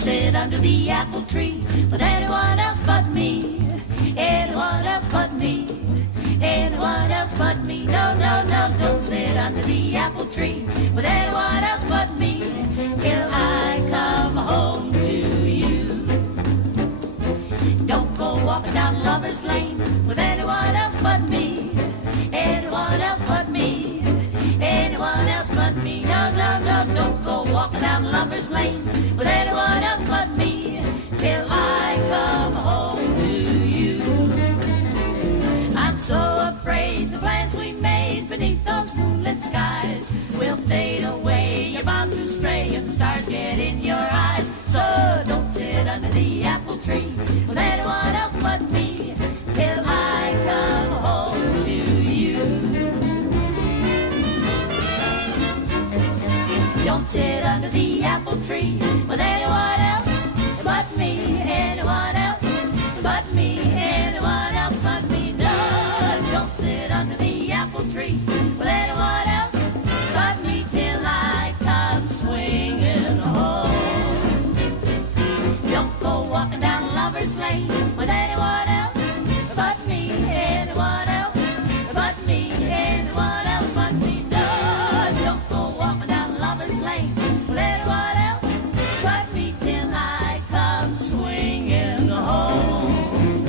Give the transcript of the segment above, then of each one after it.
sit under the apple tree with anyone else but me. Anyone else but me. Anyone else but me. No, no, no, don't sit under the apple tree with anyone else but me till I come home to you. Don't go walking down Lover's Lane with anyone else but me. Anyone else but me. Anyone else but me. No, no, no, don't go walking down Lover's Lane with anyone else but me till I come home to you. I'm so afraid the plans we made beneath those moonlit skies will fade away. You're bound to stray if the stars get in your eyes. So don't sit under the apple tree with anyone else but me till I come home to you. Don't sit under the apple tree with anyone else but me. Anyone else but me. Anyone else but me. No, don't sit under the apple tree with anyone else but me till I come swinging home. Don't go walking down Lover's Lane with anyone else but me. Anyone else but me. Anyone else but me. No, don't go walking down Lover's Lane with anyone else but me till I come swinging home.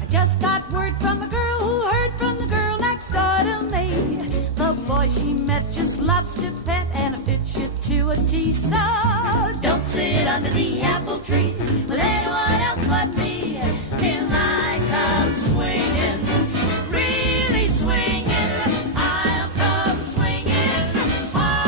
I just got word from a girl who heard from the girl next door to me. The boy she met just loves to pet and fits you to a T. So don't sit under the apple tree with anyone else but me till I come swinging, really swinging. I'll come swinging home.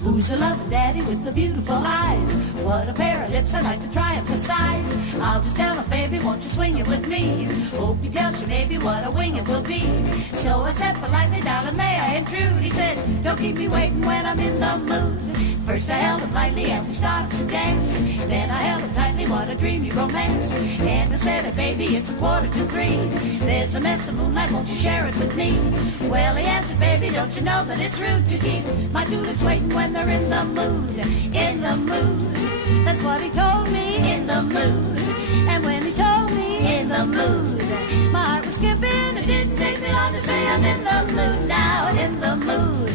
Who's a love daddy with the beautiful eyes? What a pair of lips, I'd like to try them for size. I'll just tell her, baby, won't you swing it with me? Hope he tells you, maybe, what a wing it will be. So I said politely, darling, may I intrude? He said, don't keep me waiting when I'm in the mood. First I held him lightly and we started to dance. Then I held him tightly, what a dreamy romance. And I said, hey, baby, it's 2:45. There's a mess of moonlight, won't you share it with me? Well, he answered, baby, don't you know that it's rude to keep my tulips waiting when they're in the mood? In the mood. That's what he told me, in the mood. And when he told me, in the mood, my heart was skipping. It didn't take me long to say I'm in the mood now, in the mood.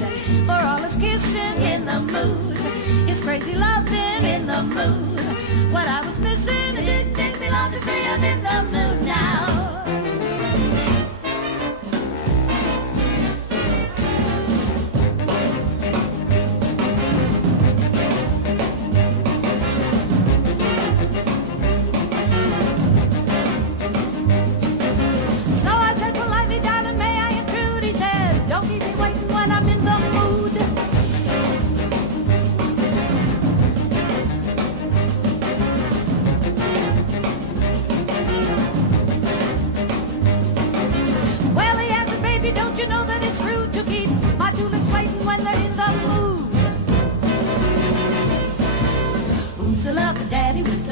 For all his kissing, in the mood. His crazy loving, in the mood. What I was missing, it didn't take me long to say I'm in the mood now.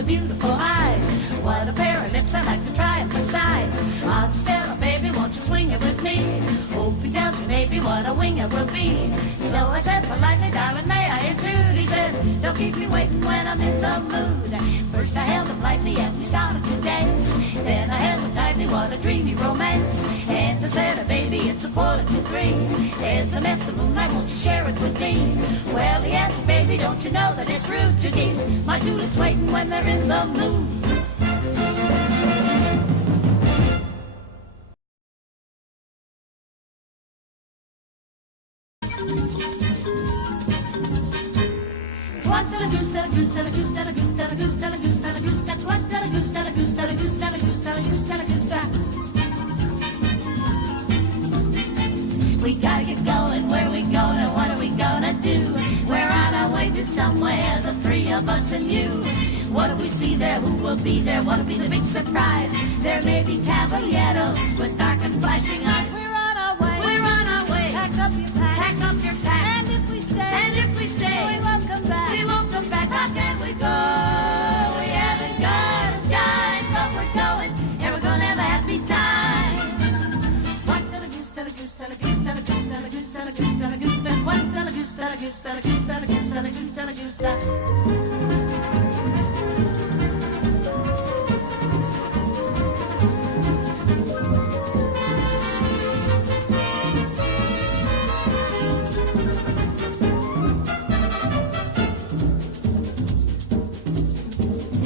Beautiful eyes, what a pair of lips, I'd like to try them for size. I'll just tell her, baby, won't you swing it with me? Hope he tells me, maybe, what a wing it will be. So I said politely, darling, may I intrude? He said, don't keep me waiting when I'm in the mood. First I held him lightly and we started to dance. Then I held him tightly, what a dreamy romance. And I said, baby, it's 2:45. There's a mess of moonlight, won't you share it with me? Well, he answered, baby, don't you know that it's rude to keep my tulips waiting when they're in the mood? We gotta get going, where we going and what are we gonna do? We're on our way to somewhere, the three of us and you. What do we see there? Who will be there? What'll be the big surprise? There may be caballeros with dark and flashing eyes. We're on our way. We're on our way. Pack up your pack. Pack up your pack. And if we stay, we won't come back. We won't come back. How can we go? We haven't got a dime, but we're gusta, la gusta, la gusta, la gusta, la gusta.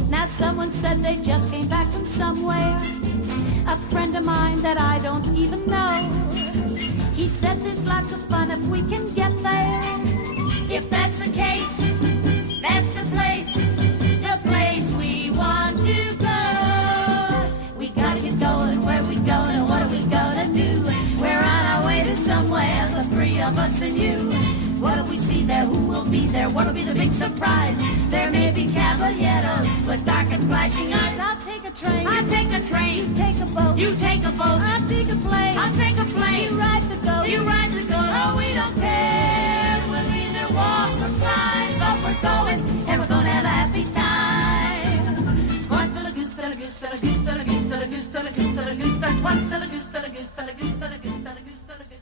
Now someone said they just came back from somewhere. A friend of mine that I don't even know. He said there's lots of fun if we can get there. If that's the case, that's the place we want to go. We gotta get going, where we going and what are we gonna do? We're on our way to somewhere, the three of us and you. What do we see there? Who will be there? What'll be the big surprise? There may be caballeros with dark and flashing eyes. I'll take a train. I'll take a train. You take a boat. You take a boat. I'll take a plane. I'll take a plane. You ride the goat. You ride the goat. Oh, we don't care. We'll either walk or fly, but we're going, and we're gonna have a happy time. Quanta la gusta, la gusta, la gusta, la gusta, la gusta, la gusta, la gusta. Quanta la gusta, la gusta, la gusta, la gusta, la gusta, la gusta. Quanta la gusta, la gusta.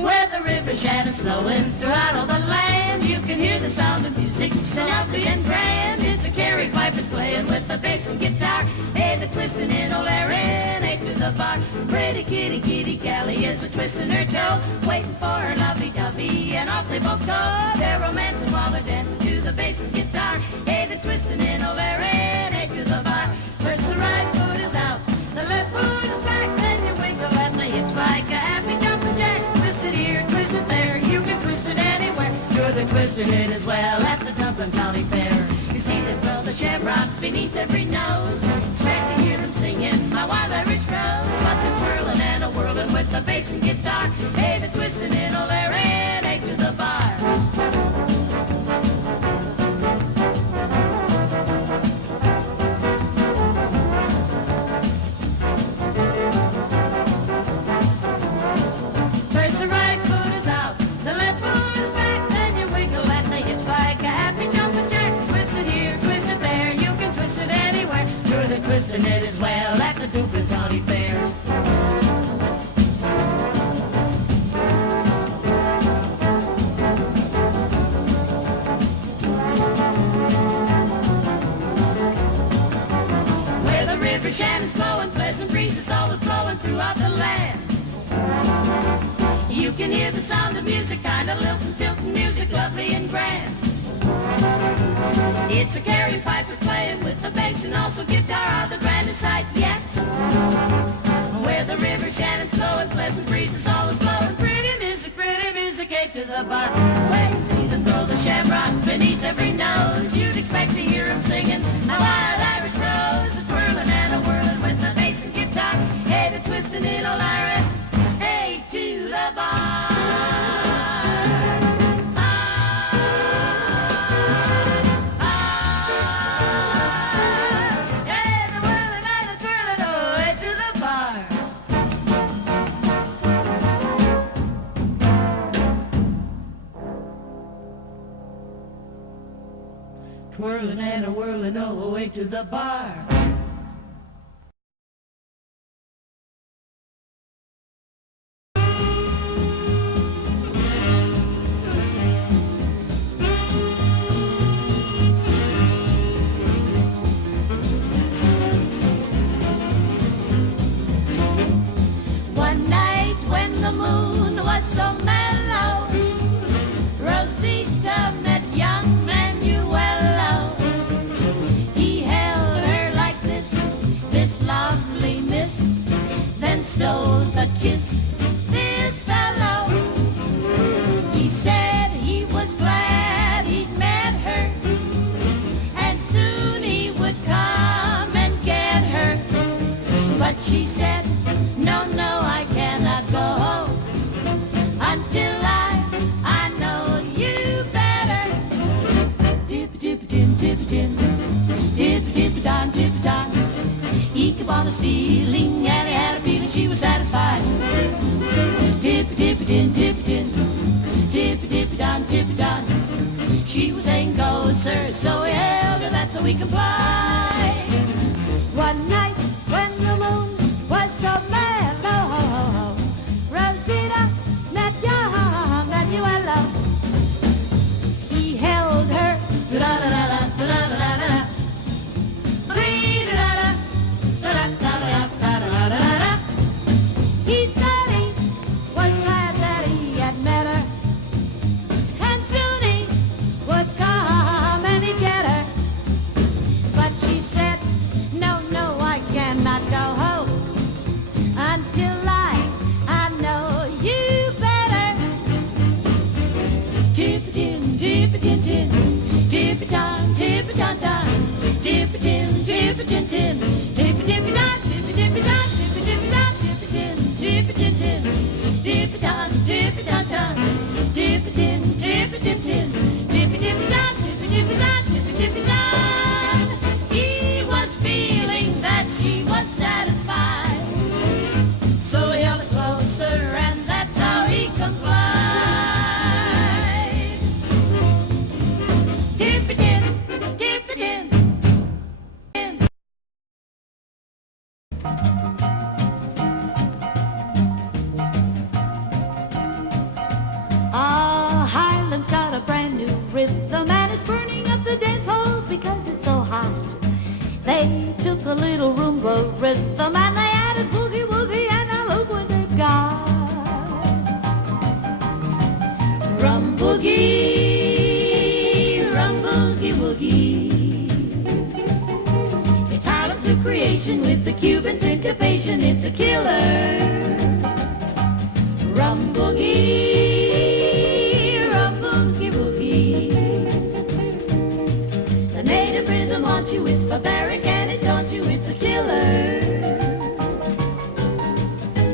Where the river Shannon's flowing throughout all the land, you can hear the sound of music so lovely and grand. It's a Carrie Piper's playing with the bass and guitar. Hey, the twisting in O'Laren, hey to the bar. Pretty kitty, kitty Callie is a twisting her toe, waiting for her lovey-dovey and awfully boco. They're romancing while they're dancing to the bass and guitar. Hey, the twisting in O'Laren, hey to the bar. First the right foot is out, the left foot is back, then you wiggle at the hips like a happy jumping jack. Twist it here, twist it there, you can twist it anywhere. Sure, they're twisting it as well at the Dublin County Fair. You see them throw the shamrock beneath every nose. Expect to hear them singing my wild Irish rose. But they're twirling and a-whirling with the bass and guitar. Hey, they're twisting in O'Laren, hey to the bar. Twisting it as well at the Dublin County Fair. Where the river Shannon's flowing, pleasant breezes always blowing throughout the land. You can hear the sound of music, kind of lilting, tilting music, lovely and grand. It's a Carrie Piper's playing with the bass and also guitar, the grandest sight yet. Where the river Shannon's flowing, pleasant breezes always blowing. Pretty music, hey to the bar. Where you see them throw the shamrock beneath every nose, you'd expect to hear them singing a wild Irish rose. A twirling and a whirling with the bass and guitar. Hey, they're twisting in O'Laren, hey to the bar. Twirling and a whirling away to the bar. One night when the moon was so mellow, Rosita met young Manuel. He held her like this lovely miss, then stole the kiss. This fellow, he said he was glad he'd met her, and soon he would come and get her. But she said, no, I cannot go home until I know you better. Dip-a-dip-a-dim, dip-a-dim, dip-a-dip-a-don, dip-a-don. He kept on stealing and he had a feeling she was satisfied. Dip-a-dip-a-dim, dip-a-dim, dip-a-dip-a-don, dip-a-don. She was saying, go, sir, so we held her, that's how we comply. One night when the moon was so mellow, Rosita met young Manuela. He held her, da-da-da-da, da-da-da-da-da, da-da-da-da, da-da-da-da-da-da-da-da. He said he was glad that he had met her, and soon he would come and he'd get her. But she said, no, no, I cannot go home until I know you better. Tip-a-tin, tip-a-tin-tin, tip-a-ton, tip-a-ton-ton, tip-a-tin, tip-a-tin-tin, tip-a-tip-a-ton, tip-a-tip-a-ton, tip-a-tip-a-ton, tip-a-tin, tip-a-tin-tin, tip-a-ton, tip-a-ton-ton, tip-a-tin, tip-a-tin-tin, tip-a-tip-a-ton, tip-a-tip-a-ton, tip-a-tip-a-ton. He was feeling that she was satisfied, so he held her closer, and that's how he complied. Tip-a-tin, tip-a-tin, Harlem's got a brand new rhythm, and it's burning up the dance halls because it's so hot. They took a little Roomba rhythm and they added boogie woogie, and now look what they've got. Rum boogie, rum boogie woogie. It's Harlem's new creation with the Cuban syncopation. It's a killer. Rum boogie, rum boogie woogie. The native rhythm haunts you, it's barbaric and it taunts you, it's a killer.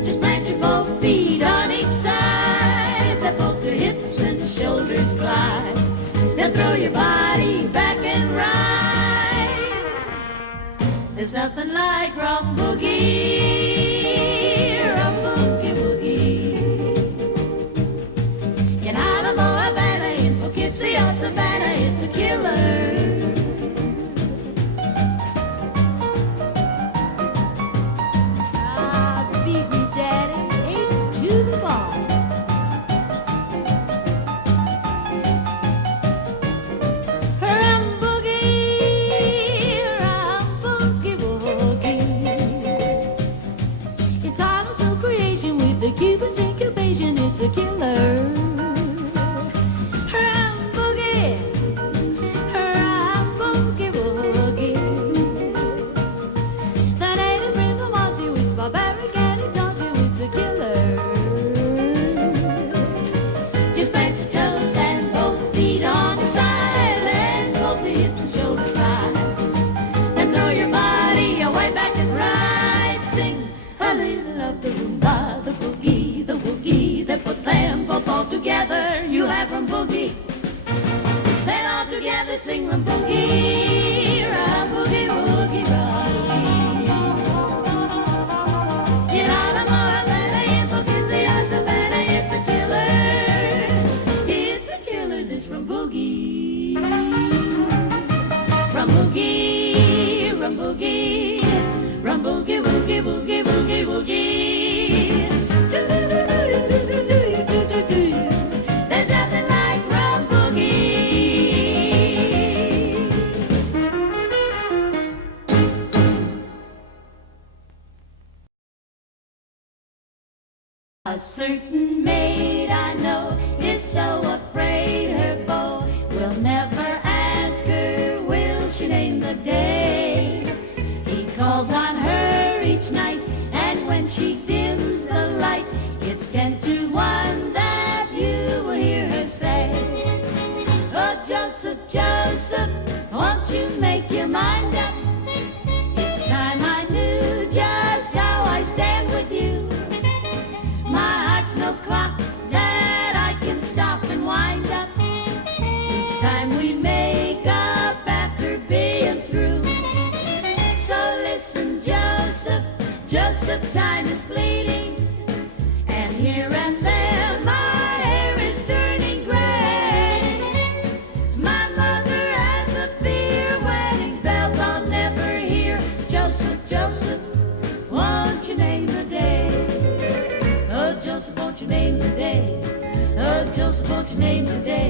Just plant your both feet on each side, let both your hips and shoulders glide, then throw your body back and right. There's nothing like rum boogie, rum boogie woogie. In Alamo, Havana, in Poughkeepsie or Savannah, it's a killer. Beat me, Daddy, 8 to the ball. Rum boogie woogie. It's Harlem's new creation with the Cuban syncopation. It's a killer. Rum boogie woogie. The native rhythm haunts you, it's barbaric and it taunts you, it's a killer. Just plant your toes and both feet on the side, and both the hips and shoulders slide, and throw your body away back and right. Sing a little of the rumba, the boogie, the woogie, then put them both all together. You have rum boogie. Then all together sing rum boogie, woogie, rum boogie. In Alamo, Havana, in Poughkeepsie or Savannah, it's a killer. It's a killer, this rum boogie. Rum boogie, rum boogie, rum boogie, woogie, woogie, woogie, woogie. Do-do-do-do-do-do-do-do-do. There's nothing like rum boogie. A certain maid I know is so afraid her beau will never ask her, will she name the day? He calls on her each night, and when she dims the light, it's 10 to 1 that you will hear her say, oh, Joseph, Joseph, won't you make your mind up? It's time I knew just how I stand with you. My heart's no clock that your name today.